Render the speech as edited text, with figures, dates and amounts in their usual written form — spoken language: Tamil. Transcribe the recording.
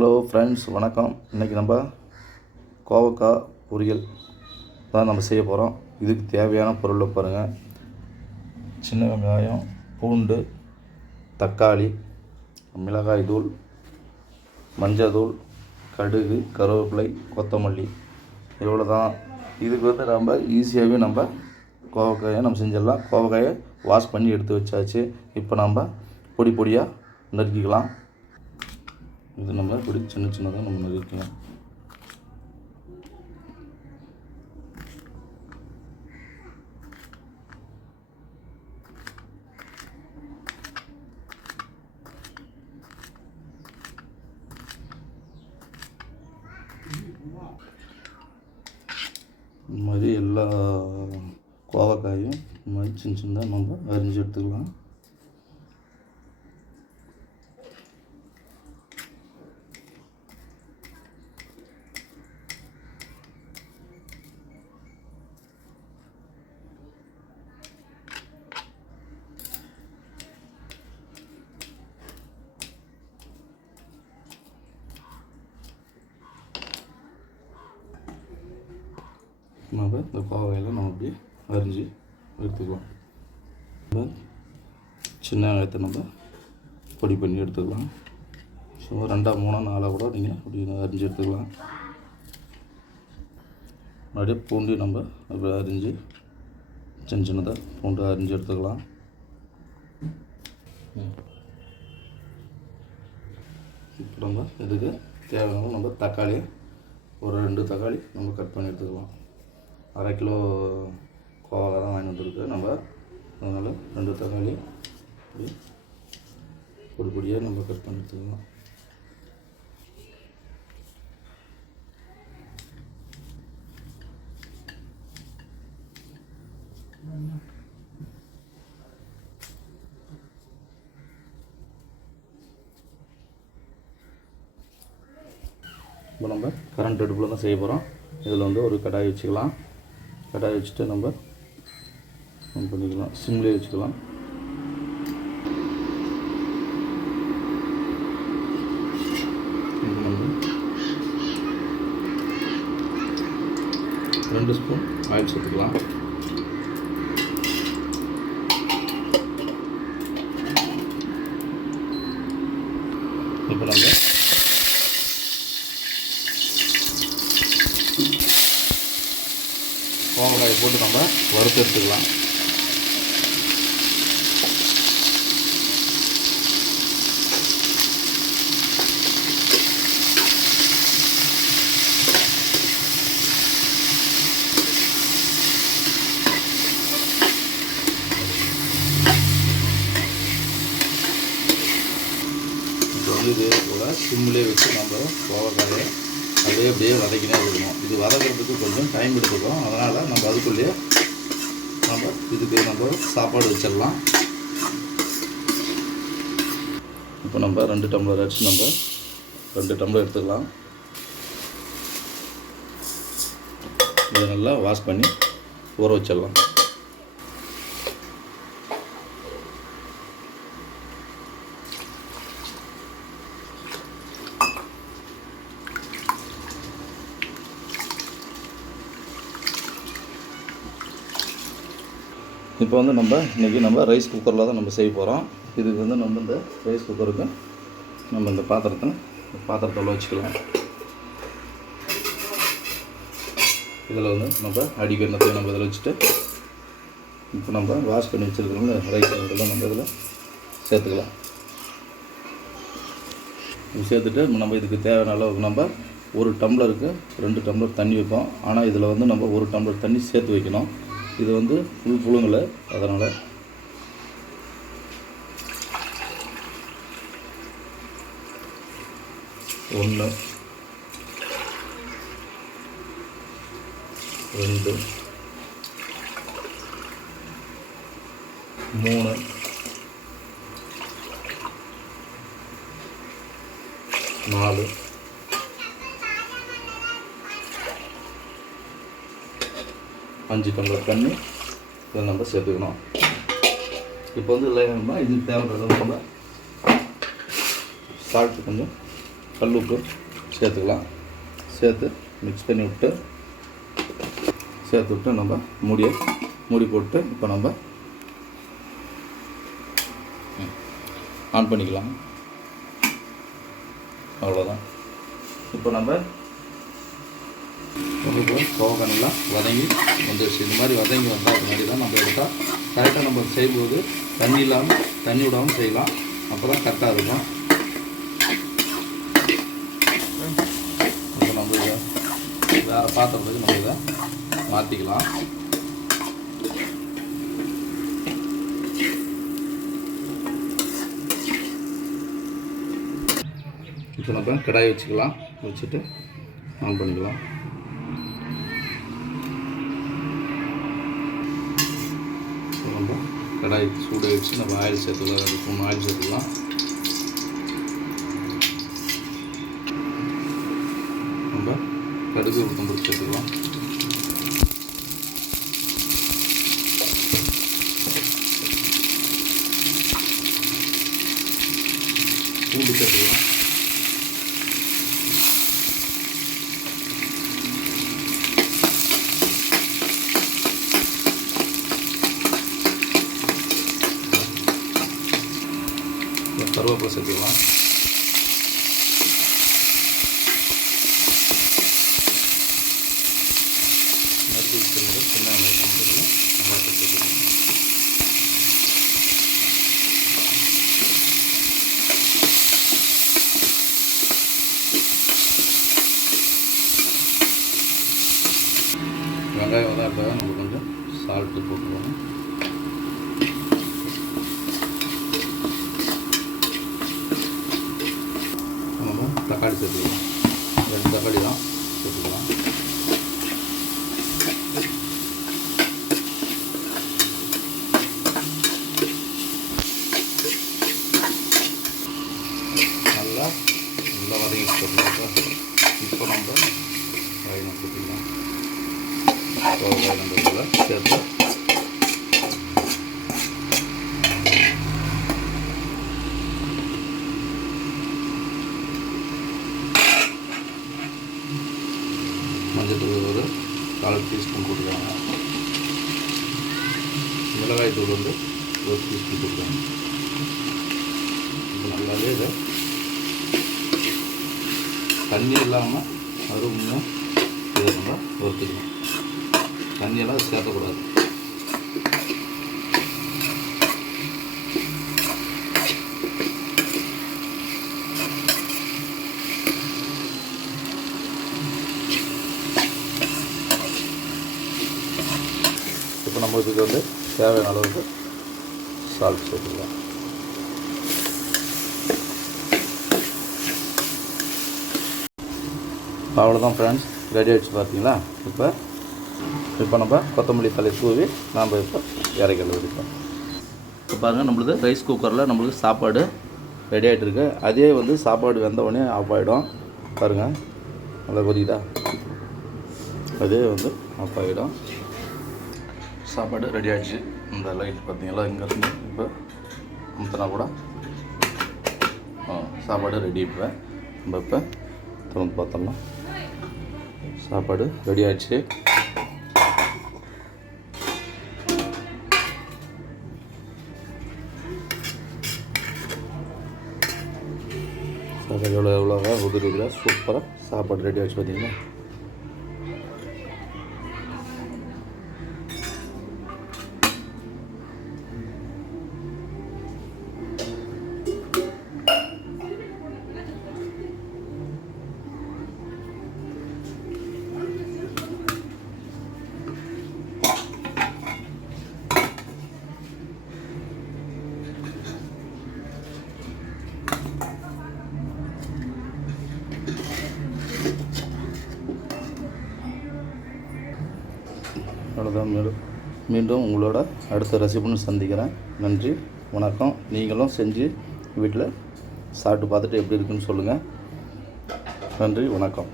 ஹலோ ஃப்ரெண்ட்ஸ், வணக்கம். இன்றைக்கி நம்ம கோவக்காய் பொரியல் தான் நம்ம செய்ய போகிறோம். இதுக்கு தேவையான பொருளை பாருங்கள். சின்ன வெங்காயம், பூண்டு, தக்காளி, மிளகாய் தூள், மஞ்சள் தூள், கடுகு, கருவேப்பிலை, கொத்தமல்லி, இவ்வளோ தான். இதுக்கு நம்ம ஈஸியாகவே நம்ம கோவக்காயை நம்ம செஞ்சிடலாம். கோவக்காயை வாஷ் பண்ணி எடுத்து வச்சாச்சு. இப்போ நம்ம பொடி பொடியாக நறுக்கிக்கலாம். இது நம்ம இப்படி சின்ன சின்னதாக நம்ம நறுக்கலாம். இந்த மாதிரி எல்லா கோவக்காயும் இந்த மாதிரி சின்ன சின்னதாக நம்ம அரிஞ்சு எடுத்துக்கலாம். நம்ம இந்த கோவையில் நம்ம அப்படி அரிஞ்சு எடுத்துக்கலாம். நம்ம சின்ன வெங்காயத்தை நம்ம பொடி பண்ணி எடுத்துக்கலாம். ஸோ 2 3 4 கூட நீங்கள் அப்படி அரிஞ்சு எடுத்துக்கலாம். அப்படியே பூண்டு நம்ம அப்படி அரிஞ்சு சின்ன சின்னதாக பூண்டு அரிஞ்சு எடுத்துக்கலாம். இப்போ நம்ம இதுக்கு தேவையான நம்ம தக்காளி ஒரு 2 தக்காளி நம்ம கட் பண்ணி எடுத்துக்கலாம். 1/2 கிலோ கோவக்காய் தான் வாங்கி வந்துருக்கு நம்ம. அதனால் 2 தக்காளி பொடி பொடியாக நம்ம கட் பண்ணி எடுத்துக்கலாம். இப்போ நம்ம கரண்ட் அடுப்பில் தான் செய்ய போகிறோம். இதில் ஒரு கடாய் வச்சுக்கலாம். கடாய் வச்சுட்டு நம்ம பண்ணிக்கலாம். சிம்லேயே வச்சுக்கலாம். இது நம்ம 2 ஸ்பூன் ஆயில் சேர்த்துக்கலாம். இப்போ நம்ம கோவக்காயை போட்டு நம்ம வறுத்து எடுத்துக்கலாம். இப்போ இதே போல் சிம்மிலே வச்சு நம்ம கோவக்காயை அப்படியே வதக்கினே இருக்கணும். இது வதக்கிறதுக்கு கொஞ்சம் டைம் எடுத்துக்கும். அதனால் நம்ம அதுக்குள்ளேயே நம்ம இதுக்கு நம்ம சாப்பாடு வச்சிடலாம். இப்போ நம்ம 2 டம்ளர் அரிசி நம்ம 2 டம்ளர் எடுத்துக்கலாம். இதை நல்லா வாஷ் பண்ணி ஊற வச்சிடலாம். இப்போ நம்ம இன்றைக்கி நம்ம ரைஸ் குக்கரில் தான் நம்ம செய்ய போகிறோம். இதுக்கு நம்ம இந்த ரைஸ் குக்கருக்கு நம்ம இந்த பாத்திரத்தை வச்சுக்கலாம். இதில் நம்ம அடிக்கிறதை நம்ம இதில் வச்சுட்டு இப்போ நம்ம வாஷ் பண்ணி வச்சுருக்கோம்ல ரைஸ் இதெல்லாம் நம்ம இதில் சேர்த்துக்கலாம். சேர்த்துட்டு நம்ம இதுக்கு தேவையான அளவுக்கு நம்ம 1 டம்ளருக்கு 2 டம்ளர் தண்ணி வைப்போம். ஆனால் இதில் நம்ம 1 டம்ளர் தண்ணி சேர்த்து வைக்கணும். இது ஃபுல் புழுங்கலை. அதனால் 1 2 3 4 5 டம்ளர் தண்ணி இதை நம்ம சேர்த்துக்கணும். இப்போ இதில் இது தேவைப்படுறது நம்ம சால்ட்டு கொஞ்சம் கல் உப்பு சேர்த்துக்கலாம். சேர்த்து மிக்ஸ் பண்ணி விட்டு நம்ம மூடி போட்டு இப்போ நம்ம ஆன் பண்ணிக்கலாம். அவ்வளோதான். இப்போ நம்ம கோவக்காய் நல்லா வதங்கி வந்துடுச்சு. இந்த மாதிரி வதங்கி வந்தால் முன்னாடி தான் நம்ம எடுத்தால் கரெக்டாக நம்ம செய்யும்போது தண்ணி விடாமல் செய்யலாம். அப்போ தான் கரெக்டாக இருக்கும். இப்போ நம்ம இதை வேறு பாத்திரத்துக்கு நம்ம இதை மாற்றிக்கலாம். இப்போ நம்ம கடாயை வச்சுட்டு ஆன் பண்ணிக்கலாம். நம்ம கடாய் சூட வச்சு நம்ம ஆயில் சேர்த்துக்கலாம். ஆயில் சேர்த்துக்கலாம். நம்ம கடுகு உளுத்தம்பருப்பு சேர்த்துக்கலாம். பூண்டு சேர்த்துக்கலாம். கருவேப்பிலை சேர்த்துக்கலாம். நறுக்கி வச்சுருந்தது சின்ன வெங்காயம் நல்லா சேர்த்துக்கலாம். வெங்காயம் வதக்க நம்ம கொஞ்சம் சால்ட்டு போட்டுருவோம். தக்காளி சேர்த்துக்கலாம். 2 தக்காளி தான் சேர்த்துக்கலாம். நல்லா வதங்கி வச்சுக்கலாம். இப்போ நம்ம காய் சேர்த்துக்கலாம். சேர்த்து மஞ்சத்தூள் ஒரு 1/4 டீஸ்பூன் போட்டுருக்காங்க. மிளகாய் தூள் வந்து 1 டீஸ்பூன் போட்டுருக்காங்க. இப்போ நல்லாவே இதை தண்ணி இல்லாமல் அருமையாக இதை நம்ம வறுத்துக்கணும். தண்ணியெல்லாம் சேர்த்தக்கூடாது. இப்போ நம்ம இதுக்கு வந்து தேவையான அளவுக்கு சால்ட் சேர்த்துக்கலாம். அவ்வளோதான் ஃப்ரெண்ட்ஸ், ரெடி ஆகிடுச்சு பார்த்தீங்களா. இப்போ நம்ம கொத்தமல்லி தலை தூவி நாம் இப்போ இறக்கல வைப்போம். இப்போ பாருங்கள், நம்மளுது ரைஸ் குக்கரில் நம்மளுக்கு சாப்பாடு ரெடி ஆகிட்டு இருக்கு. அதே வந்து சாப்பாடு வெந்தவுடனே ஆஃப் ஆகிடும். பாருங்கள், நல்லா கொதிக்குதா, அதே வந்து ஆஃப் ஆகிடும். சாப்பாடு ரெடி ஆகிடுச்சு. இந்த லைட் பார்த்தீங்களா, இங்கேருந்து இப்போ அமுத்தினா கூட சாப்பாடு ரெடி. இப்போ நம்ம இப்போ திறந்து பார்த்தோம்னா சாப்பாடு ரெடி ஆகிடுச்சு. சாப்பாடு எவ்வளோவா உதிரில சூப்பராக சாப்பாடு ரெடி ஆகிடுச்சு பார்த்தீங்களா. அவ்வளோதான். மீண்டும் உங்களோட அடுத்த ரெசிபின்னு சந்திக்கிறேன். நன்றி, வணக்கம். நீங்களும் செஞ்சு வீட்டில் சாப்பிட்டு பார்த்துட்டு எப்படி இருக்குன்னு சொல்லுங்கள். நன்றி, வணக்கம்.